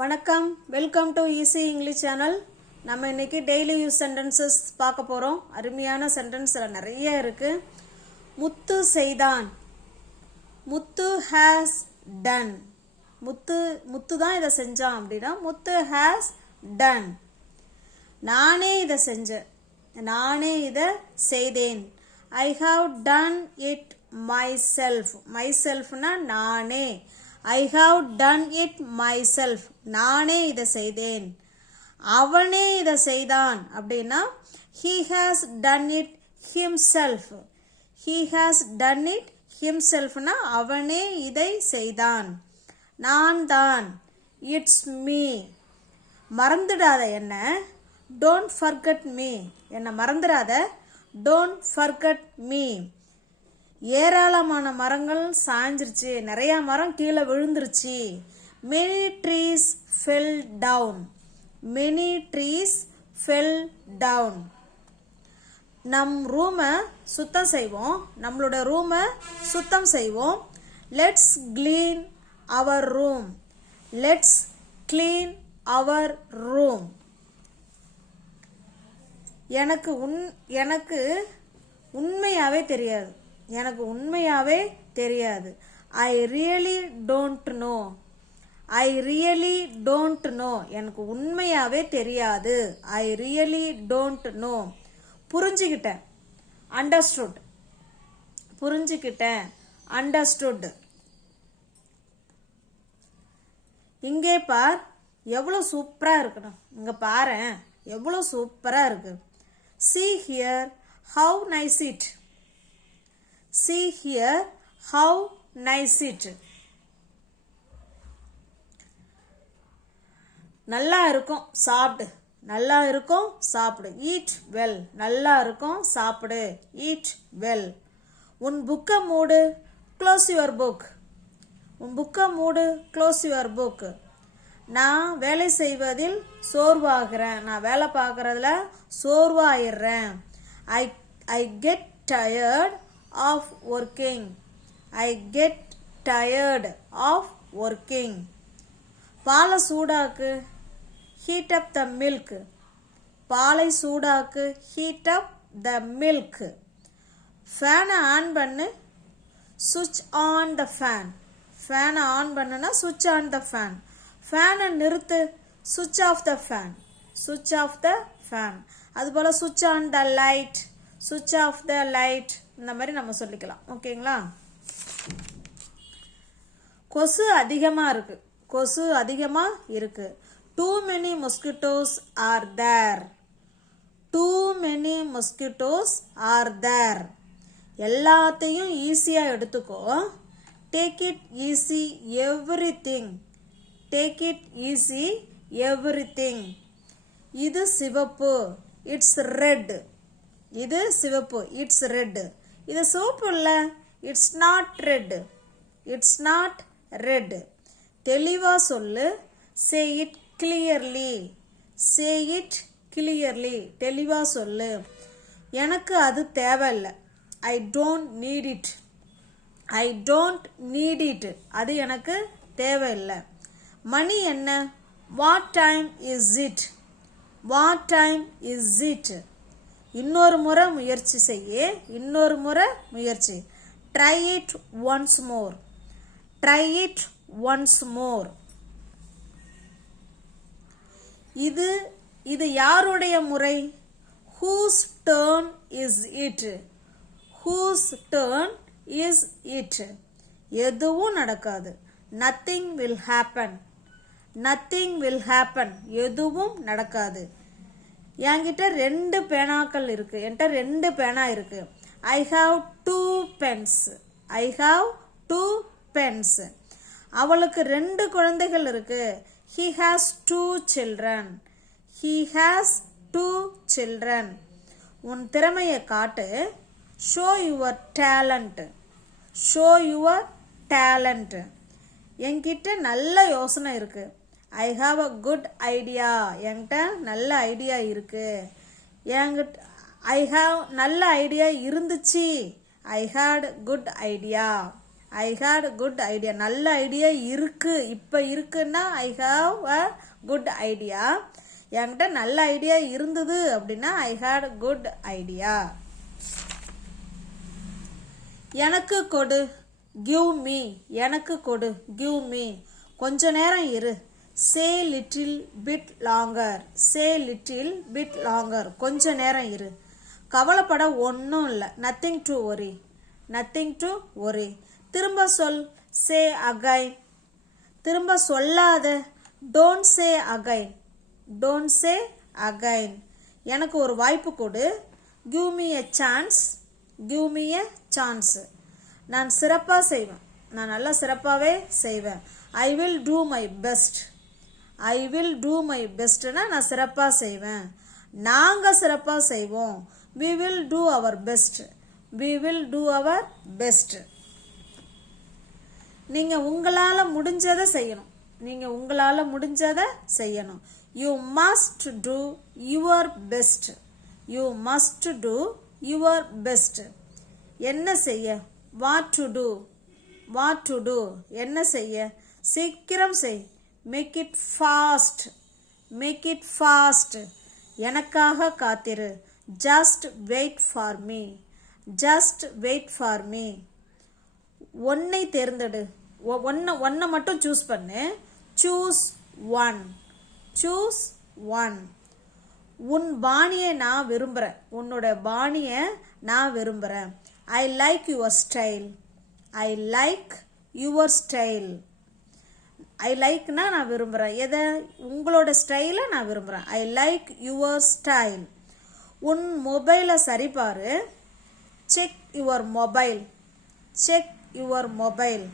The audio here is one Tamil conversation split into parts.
வணக்கம், welcome to easy English channel. நம்ம இன்னைக்கு டெய்லி யூஸ் சென்டென்சஸ் பார்க்க போகிறோம். அருமையான சென்டென்ஸில் நிறைய இருக்குது. முத்து செய்தான், முத்து ஹேஸ் டன். முத்து தான் இதை செஞ்சான் அப்படின்னா முத்து ஹேஸ் டன். நானே இதை செஞ்சேன், நானே இதை செய்தேன். I have done it myself. மை செல்ஃப்னா நானே. I have done it myself. நானே இதை செய்தேன். அவனே இதை செய்தான் அப்படின்னா he has done it himself. He has done it himselfனா அவனே இதை செய்தான். நான் தான், it's me. மறந்துடாத என்ன, don't forget me. என்ன மறந்துடாத, don't forget me. ஏராளமான மரங்கள் சாஞ்சிருச்சு, நிறைய மரம் கீழே விழுந்துருச்சு. many trees fell down. many trees fell down. நம் ரூமை சுத்தம் செய்வோம், நம்மளோட ரூமை சுத்தம் செய்வோம். let's clean our room. let's clean our room. எனக்கு உண்மையாவே தெரியாது, எனக்கு உண்மையாவே தெரியாது. I really don't know. I really don't know. எனக்கு உண்மையாவே தெரியாது. I really don't know. புரிஞ்சுக்கிட்டேன், அண்டர்ஸ்டுட். புரிஞ்சுக்கிட்டேன், அண்டர்ஸ்டுட். இங்கே பார், எவ்வளோ சூப்பராக இருக்கணும். இங்கே பாரு, எவ்வளோ சூப்பராக இருக்கு. see here how nice it. see here how nice it. நல்லா இருக்கும் சாப்பிடு, நல்லா இருக்கும் சாப்பிடு. eat well. நல்லா இருக்கும் சாப்பிடு, eat well. உன் புக்கை மூடு, க்ளோஸ் யுவர் புக். உன் புக்கை மூடு, க்ளோஸ் யுவர் புக். நான் வேலை செய்வதில் சோர்வாகிறேன், நான் வேலை பார்க்குறதுல சோர்வாயிடுறேன். I get tired of working. I get tired of working. பாலை சூடாக்கு, heat up the milk. பாலை சூடாக்கு, heat up the milk. ஃபேனை ஆன் பண்ணு, switch on the fan. ஃபேனை ஆன் பண்ணுனா switch on the fan. ஃபேனை நிறுத்து, switch off the fan. switch off the fan. அதுபோல் switch on the light, switch off the light. இந்த மாதிரி நம்ம சொல்லிக்கலாம். ஓகேங்களா? கொசு அதிகமாக இருக்கு, கொசு அதிகமாக இருக்கு. too many mosquitoes are there. too many mosquitoes are there. எல்லாத்தையும் ஈஸியாக எடுத்துக்கோ. take it easy everything. take it easy everything. இது சிவப்பு, it's red. இது சிவப்பு, it's red. இது சோப்பு இல்லை, it's not red. It's not red. தெளிவாக சொல்லு, say it clearly. Say it clearly. தெளிவாக சொல்லு. எனக்கு அது தேவையில்லை, I don't need it. I don't need it. அது எனக்கு தேவையில்லை. மணி என்ன, what time is it. What time is it. இன்னொரு முறை முயற்சி செய்ய, இன்னொரு முறை முயற்சி. Try it once more. Try it once more. இது யாருடைய முறை, whose turn is it. Whose turn is it. எதுவும் நடக்காது, nothing will happen. Nothing will happen. எதுவும் நடக்காது. என்கிட்ட 2 பேனாக்கள் இருக்கு, என்கிட்ட 2 பேனா இருக்கு. I have 2 pens. I have 2 pens. அவளுக்கு 2 குழந்தைகள் இருக்கு. he has 2 children. he has 2 children. உன் திறமையை காட்டு, show your talent. show your talent. என்கிட்ட நல்ல யோசனை இருக்கு. ஐ ஹாவ் அ குட் ஐடியா. என்கிட்ட நல்ல ஐடியா இருக்கு. என்கிட்ட ஐ ஹாவ் நல்ல ஐடியா இருந்துச்சு. I had good idea. I had good idea. நல்ல ஐடியா இருக்கு, இப்போ இருக்குன்னா I have a good idea. என்கிட்ட நல்ல ஐடியா இருந்தது அப்படின்னா ஐ ஹேட் குட் ஐடியா. எனக்கு கொடு, கிவ் மீ. எனக்கு கொடு, கிவ் மீ. கொஞ்ச நேரம் இரு. Say little bit longer. Say little bit longer. கொஞ்ச நேரம் இரு. கவலைப்பட ஒன்றும் இல்லை. Nothing to worry. Nothing to worry. திரும்ப சொல். Say again. திரும்ப சொல்லாத. Don't say again. Don't say again. எனக்கு ஒரு வாய்ப்பு கொடு. Give me a chance. Give me a chance. நான் சிறப்பாக செய்வேன். நான் நல்லா சிறப்பாகவே செய்வேன். I will do my best. I will do my பெஸ்ட்னா நான் சிறப்பாக செய்வேன். நாங்கள் சிறப்பாக செய்வோம். we will do our best. we will do our best. நீங்கள் உங்களால் முடிஞ்சதை செய்யணும். நீங்கள் உங்களால் முடிஞ்சதை செய்யணும். you must do your best. you must do your best. என்ன செய்ய? what to do. what to do. என்ன செய்ய? சீக்கிரம் செய். make it fast. make it fast. எனக்காக காத்திரு. just wait for me. just wait for me. ஒன்னை தேர்ந்தெடு. ஒன்னை மட்டும் சூஸ் பண்ணு. choose one. choose one. உன் பாணியை நான் விரும்புகிறேன். உன்னோட பாணியை நான் விரும்புகிறேன். I like your style. I like your style. I லைக்னா நான் விரும்புகிறேன். எதை? உங்களோட ஸ்டைலை நான் விரும்புகிறேன். I like your style. உன் மொபைலை சரிபாரு. Check your mobile. Check your mobile.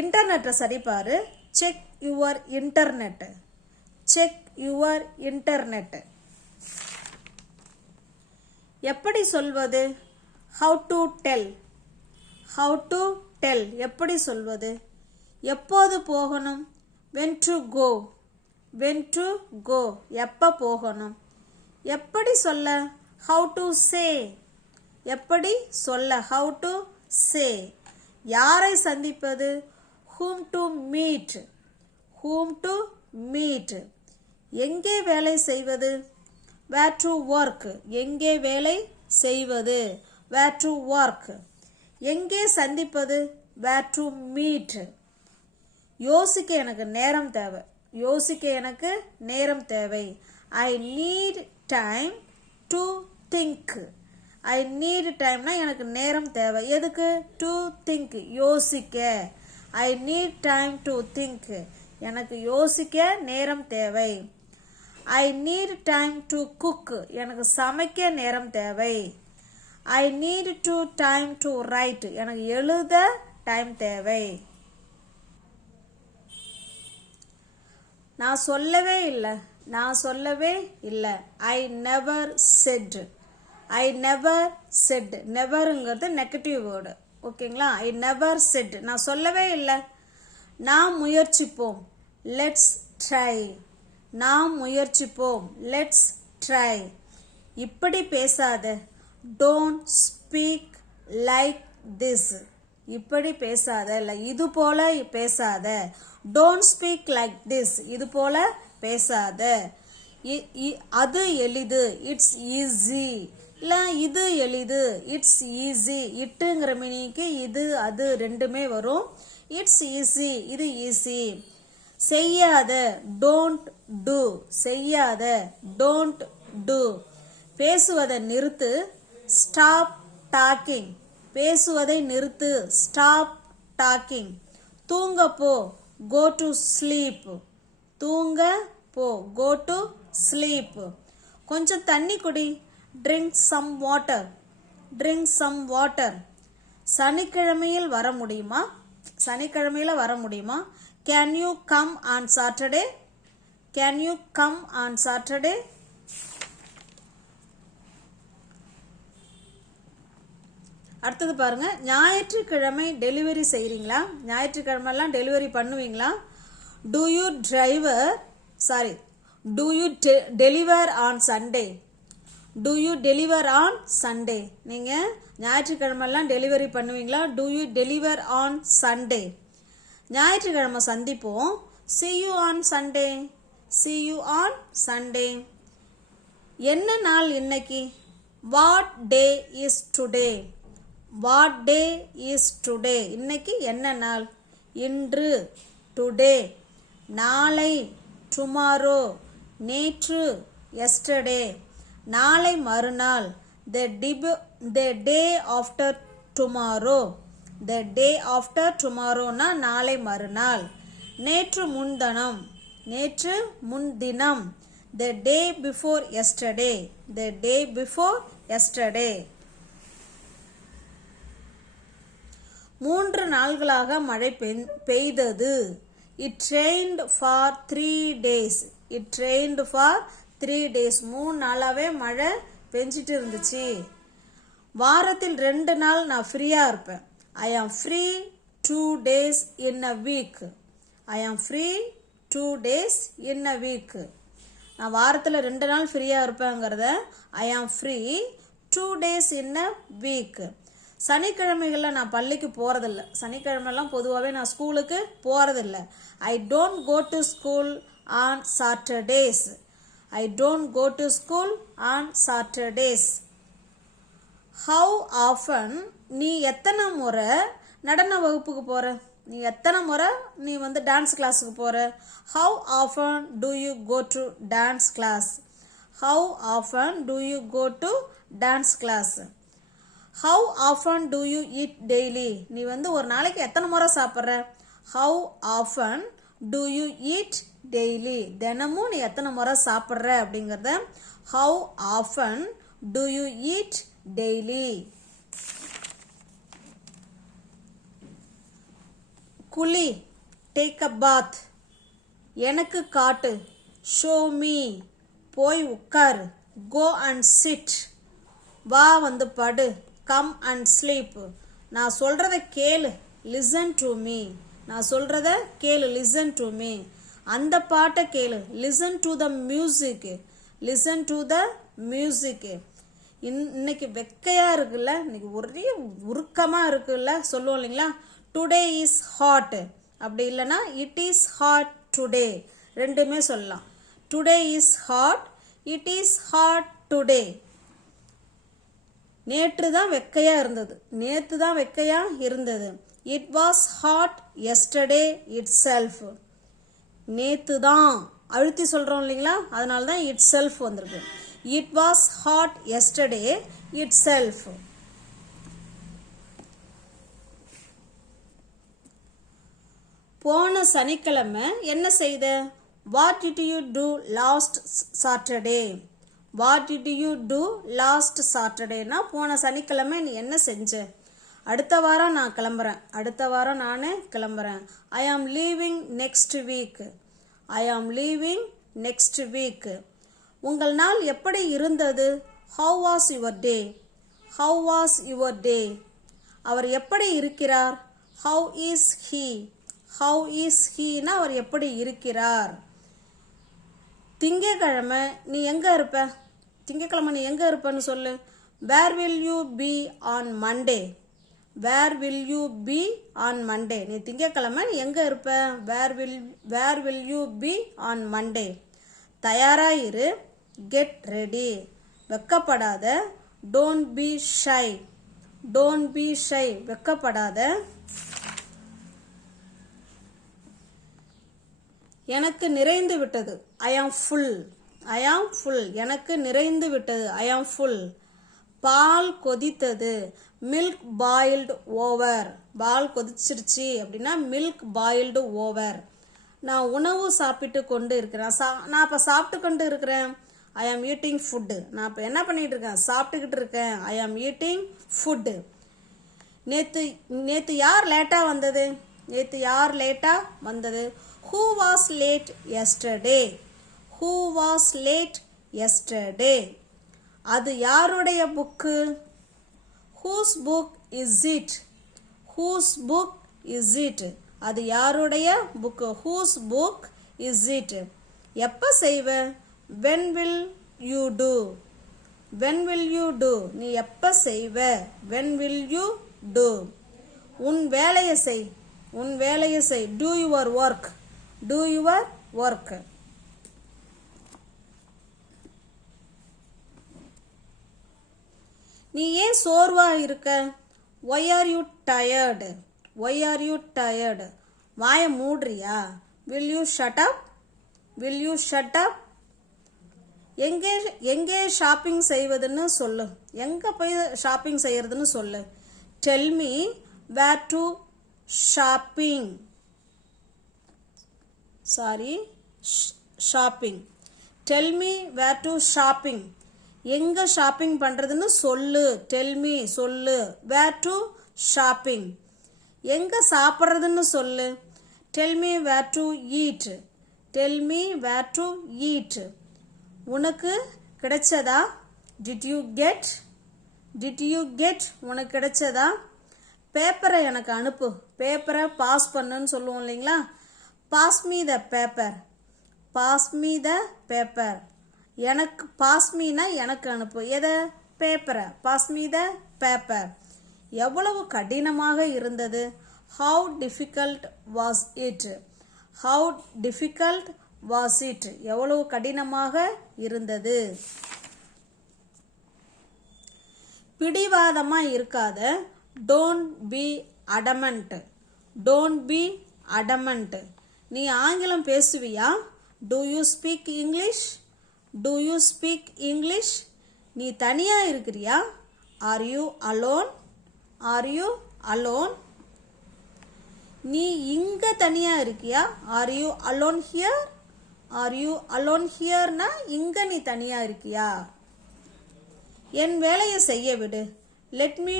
இன்டர்நெட்டை சரிபாரு. Check your internet. Check your internet. எப்படி சொல்வது? How to tell. How to tell. எப்படி சொல்வது? எப்போது போகணும்? when to go. when to go. எப்போ போகணும்? எப்படி சொல்ல? how to say. எப்படி சொல்ல? how to say. யாரை சந்திப்பது? whom to meet. whom to meet. எங்கே வேலை செய்வது? where to work. எங்கே வேலை செய்வது? where to work. எங்கே சந்திப்பது? where to meet. யோசிக்க எனக்கு நேரம் தேவை. யோசிக்க எனக்கு நேரம் தேவை. I need time to think. I need டைம்னா எனக்கு நேரம் தேவை. எதுக்கு? To think. யோசிக்க. I need time to think. எனக்கு யோசிக்க நேரம் தேவை. I need time to cook. எனக்கு சமைக்க நேரம் தேவை. I need to time to write. எனக்கு எழுத டைம் தேவை. நான் சொல்லவே இல்லை. நான் சொல்லவே இல்லை. I never said. I never said. நெவருங்கிறது நெகட்டிவ் வேர்டு. ஓகேங்களா? I never said. நான் சொல்லவே இல்லை. நாம் முயற்சிப்போம். Let's try. நாம் முயற்சிப்போம். Let's try. இப்படி பேசாத. Don't speak like this. இப்படி பேசாத. இல்லை இது போல பேசாத. Don't speak like this. இது போல பேசாத. அது எளிது. It's easy. இல்லை இது எளிது. It's easy. இட்டுங்கிற மீனிங்க்கு இது அது ரெண்டுமே வரும். It's easy. இது ஈஸி. செய்யாத. Don't do. செய்யாத. Don't do. பேசுவதை நிறுத்து. Stop talking. பேசுவதை நிறுத்து. Stop talking. தூங்க போ. Go to sleep. தூங்க போ. Go to sleep. கொஞ்சம் தண்ணி குடி. Drink some water. Drink some water. சனிக்கிழமையில் வர முடியுமா? சனிக்கிழமையில் வர முடியுமா? Can you come on Saturday? Can you come on Saturday? அடுத்தது பாருங்க. ஞாயிற்றுக்கிழமை டெலிவரி செய்கிறீங்களா? ஞாயிற்றுக்கிழமெல்லாம் டெலிவரி பண்ணுவீங்களா? Do you deliver on Sunday? do you deliver on Sunday? நீங்கள் ஞாயிற்றுக்கிழமெல்லாம் டெலிவரி பண்ணுவீங்களா? do you deliver on Sunday? ஞாயிற்றுக்கிழமை சந்திப்போம். see you on Sunday. see you on Sunday. என்ன நாள் இன்னைக்கு? what day is today? what day is today? இன்னைக்கு என்ன நாள்? இன்று today. நாளை tomorrow. நேற்று yesterday. நாளை மறுநாள் the day after tomorrow. the day after tomorrow னா நாளை மறுநாள். நேற்று முன்தினம். நேற்று முன்தினம் the day before yesterday. the day before yesterday. 3 நாள்களாக மழை பெய்தது. it rained for 3 days. it rained for 3 days. 3 நாளாவே மழை பெஞ்சிட்டு இருந்துச்சு. வாரத்தில் 2 நாள் நான் ஃப்ரீயா இருப்பேன். I am free 2 days in a week. I am free 2 days in a week. நான் வாரத்தில் 2 நாள் ஃப்ரீயா இருப்பேங்கிறத I am free 2 days in a week. சனிக்கிழமைகளில் நான் பள்ளிக்கு போகிறதில்ல. சனிக்கிழமெல்லாம் பொதுவாகவே நான் ஸ்கூலுக்கு போகிறதில்ல. I don't go to school on Saturdays. I don't go to school on Saturdays. How often? நீ எத்தனை முறை நடன வகுப்புக்கு போகிற? நீ எத்தனை முறை நீ வந்து டான்ஸ் கிளாஸுக்கு போகிற? How often do you go to dance class? How often do you go to dance class? How often do you eat daily? நீ வந்து ஒரு நாளைக்கு எத்தனை முறை சாப்பிட்ற? How often do you eat daily? தினமும் நீ எத்தனை முறை சாப்பிட்ற அப்படிங்கிறத How often do you eat daily? குளி, take a bath. எனக்கு காட்டு, show me. போய் உட்காரு, go and sit. வா வந்து படு, come and sleep. நான் சொல்றத கேளு, listen to me. நான் சொல்றத கேளு, listen to me. அந்த பாட்டை கேளு, listen to the music. listen to the music. இன்னைக்கு வெக்கையா இருக்குல்ல, இன்னைக்கு ஒரே உருக்கமா இருக்குல்ல, சொல்லுவோம் இல்லைங்களா? Today is hot. அப்படி இல்லைன்னா இட் இஸ் ஹாட் டுடே, ரெண்டுமே சொல்லலாம். Today is hot, it is hot today. நேற்று தான் வெக்கையா இருந்தது, நேற்று தான் வெக்கையா இருந்தது. It was hot yesterday itself. நேற்று தான் அழுத்தி சொல்கிறோம் இல்லைங்களா, அதனால தான் இட் செல்ஃப் வந்திருக்கு. It was hot yesterday itself. போன சனிக்கிழமை என்ன செய்த? What did you do last Saturday? What did you do last சாட்டர்டேனா போன சனிக்கிழமை நீ என்ன செஞ்ச? அடுத்த வாரம் நான் கிளம்புறேன், அடுத்த வாரம் நானே கிளம்புறேன். ஐ ஆம் லீவிங் நெக்ஸ்ட் வீக். ஐ ஆம் லீவிங் நெக்ஸ்ட் வீக். உங்கள் நாள் எப்படி இருந்தது? How was your day? How was your day? அவர் எப்படி இருக்கிறார்? How is he? How is ஹீனா அவர் எப்படி இருக்கிறார். திங்கக்கிழமை நீ எங்கே இருப்ப? திங்கக்கிழமை நீ எங்கே இருப்பன்னு சொல்லு. Where will you be on Monday? Where will you be on Monday? நீ திங்கக்கிழமை நீ எங்கே இருப்ப? Where will you be on Monday? தயாராயிரு, கெட் ரெடி. வெக்கப்படாத, don't be shy. Don't be shy, வெக்கப்படாத. எனக்கு நிறைந்து விட்டது. I am full. I am full. எனக்கு நிறைந்து விட்டது. I am full. பால் கொதித்தது. Milk boiled over. பால் கொதிச்சிருச்சு அப்படின்னா மில்க் பாயில்டு ஓவர். நான் உணவு சாப்பிட்டு கொண்டு இருக்கிறேன். நான் இப்போ சாப்பிட்டு கொண்டு இருக்கிறேன். ஐ ஆம் ஈட்டிங் ஃபுட்டு. நான் இப்போ என்ன பண்ணிட்டு இருக்கேன்? சாப்பிட்டுக்கிட்டு இருக்கேன். ஐ ஆம் ஈட்டிங் ஃபுட்டு. நேற்று யார் லேட்டாக வந்தது? நேற்று யார் லேட்டாக வந்தது? Who was late yesterday? Who was late yesterday? அது யாருடைய book? Whose book is it? Whose book is it? அது யாருடைய book? Whose book is it? எப்போ செய்வ? When will you do? when will you do நீ எப்ப செய்வ when will you do உன் வேலையை செய் உன் வேலையை செய் do your work do your work நீ ஏன் சோர்வா இருக்க why are you tired why are you tired வாயை மூடுறியா will you shut up will you shut up எங்கே எங்கே ஷாப்பிங் செய்வதுன்னு சொல்லு எங்கே போய் ஷாப்பிங் செய்யறதுன்னு சொல்லு tell me where to shopping shopping tell me where to shopping எங்க ஷாப்பிங் பண்றதுன்னு சொல்லு tell me சொல்லு where to shopping எங்க சாப்பிட்றதுன்னு சொல்லு tell me where to eat tell me where to eat உனக்கு கிடைச்சதா did you get உனக்கு கிடைச்சதா பேப்பரை எனக்கு அனுப்பு பேப்பரை பாஸ் பண்ணுன்னு சொல்லுவோம் இல்லைங்களா pass me the paper எனக்கு pass meனா எனக்கு அனுப்பு எதை பேப்பரை pass me the paper எவ்வளவு கடினமாக இருந்தது how difficult was it எவ்வளவு கடினமாக இருந்தது பிடிவாதமா இருக்காத don't be adamant நீ ஆங்கிலம் பேசுவியா do you speak english நீ தனியா இருக்கிறியா are you alone நீ இங்க தனியா இருக்கியா are you alone here னா இங்க நீ தனியா இருக்கியா என் வேலையை செய்ய விடு let me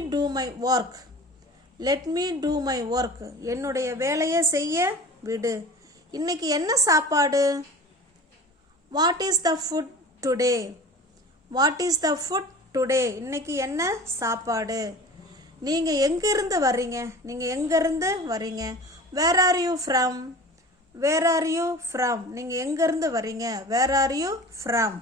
do my work என்னுடைய வேலையை செய்ய விடு இன்னைக்கு என்ன சாப்பாடு what is the food today இன்னைக்கு என்ன சாப்பாடு நீங்க எங்க இருந்து வர்றீங்க where are you from நீங்க எங்க இருந்து வர்றீங்க where are you from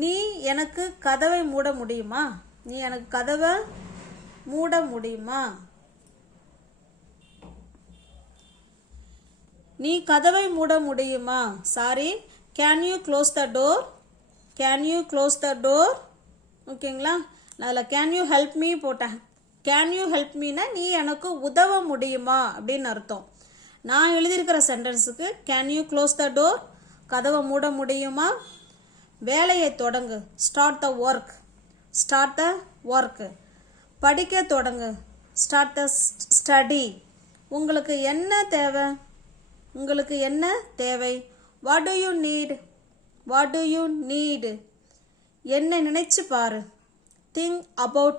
நீ எனக்கு கதவை மூட முடியுமா நீ கதவை மூட முடியுமா sorry can you close the door ஓகேங்களா அதில் can you help me போட்டேன் can you help meனா நீ எனக்கு உதவ முடியுமா அப்படின்னு அர்த்தம் நான் எழுதியிருக்கிற சென்டென்ஸுக்கு can you close the door கதவை மூட முடியுமா வேலையை தொடங்கு start the work படிக்க தொடங்கு start the study உங்களுக்கு என்ன தேவை what do you need என்ன நினைச்சு பாரு think about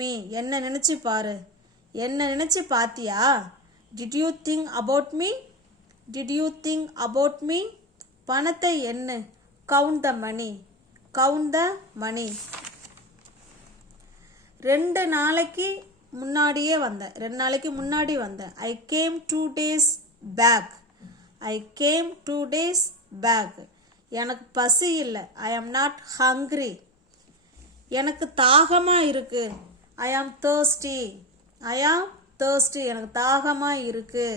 me என்ன நினைச்சு பாரு என்ன நினைச்சு பாத்தியா did you think about me பணத்தை எண்ணு count the money 2 நாளைக்கு முன்னாடி வந்தேன் I came 2 days back எனக்கு பசி இல்லை I am not hungry எனக்கு தாகமா இருக்கு I am thirsty எனக்கு தாகமா இருக்கு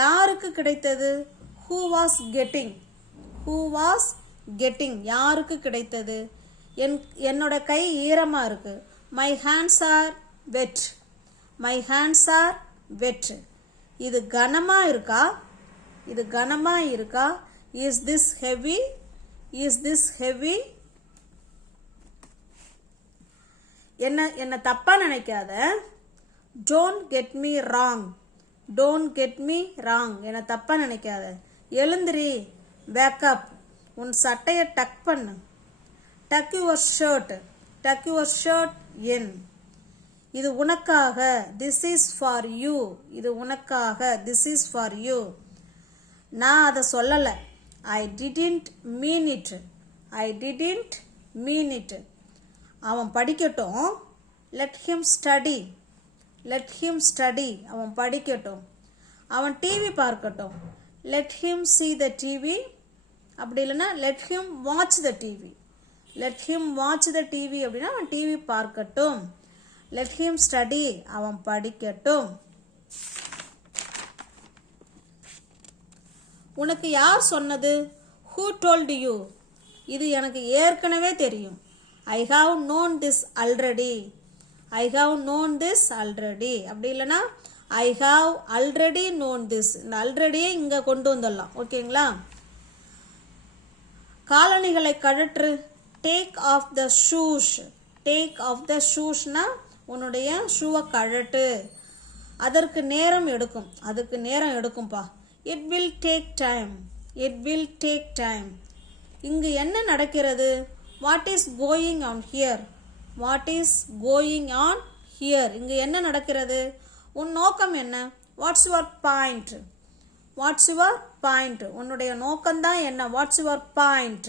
யாருக்கு கிடைத்தது who was getting யாருக்கு கிடைத்தது என்னோட கை ஈரமா இருக்கு my hands are wet இது கனமா இருக்கா is this heavy என்ன தப்பா நினைக்காத don't get me wrong என்ன தப்பா நினைக்காத எழுந்திரி wake up உன் சட்டையை டக் பண்ணு tuck your shirt in இது உனக்காக this is for you நான் அதை சொல்லல I didn't mean it அவன் படிக்கட்டும் let him study அவன் படிக்கட்டும் அவன் டிவி பார்க்கட்டும். let him see the TV. அப்படி இல்லைன்னா let him watch the TV. let him watch the TV அப்படின்னா அவன் டிவி பார்க்கட்டும். let him study. அவன் படிக்கட்டும். உனக்கு யார் சொன்னது? who told you? இது எனக்கு ஏற்கனவே தெரியும். I have known this already. I have known this already. அப்படி இல்லைன்னா I have already known this. இந்த ஆல்ரெடியே இங்கே கொண்டு வந்துடலாம். ஓகேங்களா? காலணிகளை கழற்று. Take off the shoes. Take off the ஷூஸ்னா உன்னுடைய ஷூவை கழட்டு. அதற்கு நேரம் எடுக்கும். அதுக்கு நேரம் எடுக்கும்பா. It will take time. It will take time. இங்கு என்ன நடக்கிறது? What is going on here? What is going on here? இங்கு என்ன நடக்கிறது? உன் நோக்கம் என்ன? What's your point? What's your point? உன்னுடைய நோக்கம்தான் என்ன? What's your point?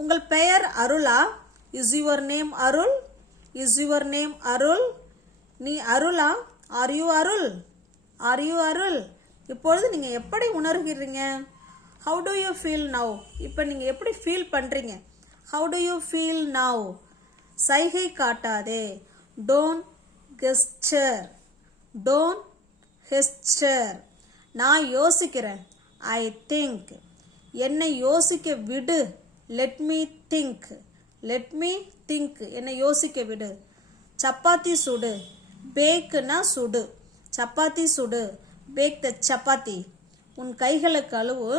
உங்கள் பெயர் அருளா? Is your name Arul? Is your name அருள்? நீ அருளா? Are you Arul? Are you அருள்? இப்பொழுது நீங்கள் எப்படி உணர்கிறீங்க? How do you feel now? இப்போ நீங்கள் எப்படி ஃபீல் பண்ணுறீங்க? How do you feel now? சைகை காட்டாதே. Don't gesture. Don't gesture. நான் யோசிக்கிறேன். I think. என்னை யோசிக்க விடு. Let me think. Let me think. என்னை யோசிக்க விடு. சப்பாத்தி சுடு. பேக்குனா சுடு. சப்பாத்தி சுடு. Bake the chapati. உன் கைகளை கழுவு.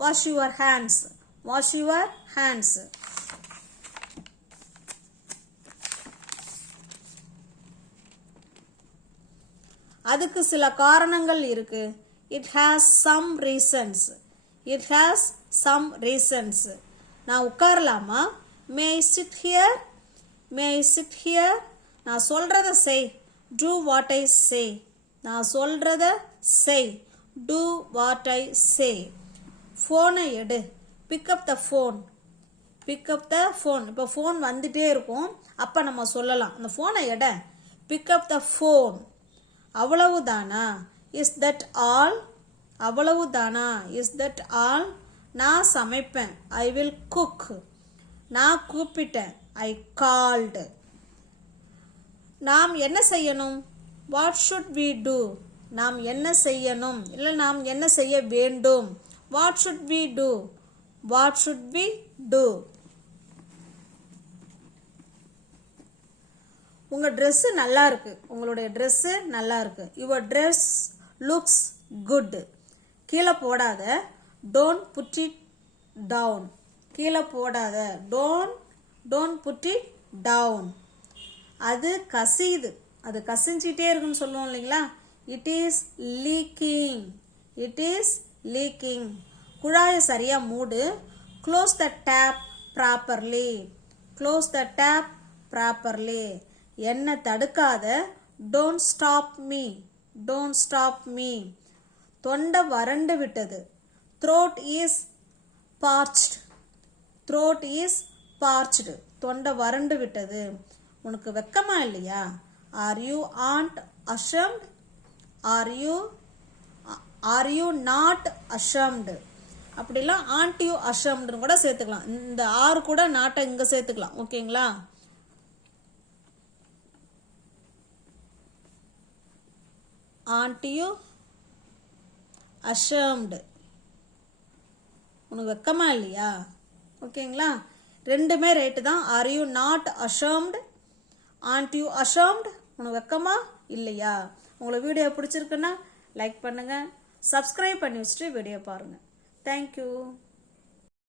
Wash your hands. Wash your hands. அதுக்கு சில காரணங்கள் இருக்கு. It has some reasons. It has some reasons. நான் உட்காரலாமா? May I sit here? May I sit here? நான் சொல்றத செய். Do what I say. நான் சொல்றத செய். Do what I say. ஃபோனை எடு. Pick up the phone. Pick up the phone. இப்போ ஃபோன் வந்துட்டே இருக்கும். அப்போ நம்ம சொல்லலாம் அந்த ஃபோனை எட. Pick up the phone. அவ்வளவுதானா? Is that all? அவ்வளவுதானா? Is that all? நான் சமைப்பேன். I will cook. நான் கூப்பிட்டேன். I called. நாம் என்ன செய்யணும்? What should we do? நாம் என்ன செய்யணும்? இல்லை நாம் என்ன செய்ய வேண்டும்? What should we do? What should we do? உங்கள் ட்ரெஸ்ஸு நல்லா இருக்கு. உங்களுடைய ட்ரெஸ்ஸு நல்லா இருக்கு. Your dress looks good. கீழே போடாத. Don't put it down. கீழே போடாத. Don't put it down. அது கசியுது. அது கசிஞ்சிட்டே இருக்குன்னு சொல்லுவோம் இல்லைங்களா? It is leaking. It is leaking. குழாயை சரியாக மூடு. Close the tap properly. Close the tap properly. என்ன தடுக்காத. Don't stop me. Don't stop me. தொண்டை வறண்டு விட்டது. Throat is parched. Throat is parched. தொண்டை வறண்டு விட்டது. உனக்கு வெக்கமா இல்லையா? Are you aren't ashamed? Are you not ashamed? அப்படிலாம் ஆண்ட் யூ அஷம்டுன்னு கூட சேர்த்துக்கலாம். இந்த ஆறு கூட நாட்டை இங்கே சேர்த்துக்கலாம். ஓகேங்களா? Aren't you ashamed? உனக்கு வெக்கமா இல்லையா? ஓகேங்களா? ரெண்டுமே ரைட்டு தான். Are you not ashamed? Aren't you ashamed? உனக்கு வெக்கமா இல்லையா? உங்களுக்கு வீடியோ பிடிச்சிருக்குன்னா லைக் பண்ணுங்க. சப்ஸ்கிரைப் பண்ணி வச்சுட்டு வீடியோ பாருங்க. தேங்க்யூ.